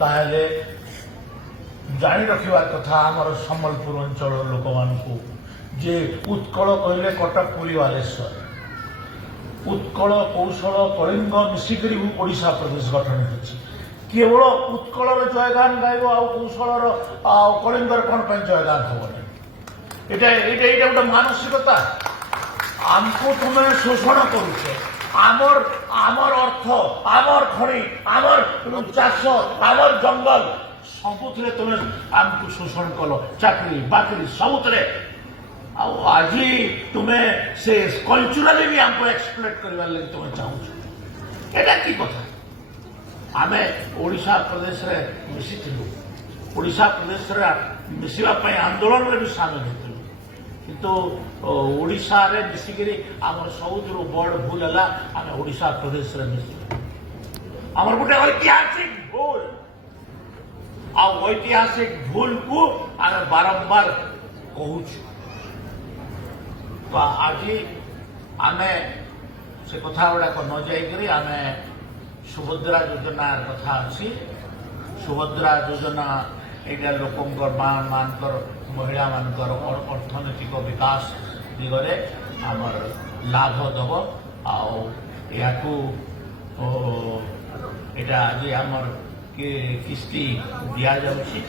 ताहले जानी रखिबार कथा आमर सम्बलपुर अंचल लोक मानू जे उत्कल कहले कटक पुरी बालेश्वर उत्कल कौशल कलिंग मिसिकी ओडिशा प्रदेश गठन होती केवल उत्कल जयगान गायब आौशल कलिंगर कौन जयगान हम ये गोटे मानसिकता आमको तुम्हें शोषण करुच आमर आमर अर्थ आमर खनि आमर चाष आमर जंगल सबुथे तुम्हें आमको शोषण कल चाकरी बाकरी सबुथे आज तुम्हें से कल्चराली भी आमको एक्सप्लोइट करने लगे तुम्हें चाहूँ एटा की कथा आम ओडिशा प्रदेश रे मिसिथिलु ओडिशा प्रदेश रे मिसिबा पई आंदोलन रे भी शामिल होतिलु किंतु ओडिशा रे मिसिकरी आमर सबुठु बड़ भूल है आम ओडिशा प्रदेश रे मिसिलु आमर गोटे ऐतिहासिक भूल ऐतिहासिक भूल को आम बारंबार कहूँ तो आज आम से कथा गुड़ाक न जाइकरी आम सुभद्रा योजना कथा अच्छी सुभद्रा योजना यहाँ लोकंर मानकर महिला मानकर अर्थनैतिक विकास दिगरे आमर लाभ दब आउ एटा आज आमर किस्ती दि जाऊँगी।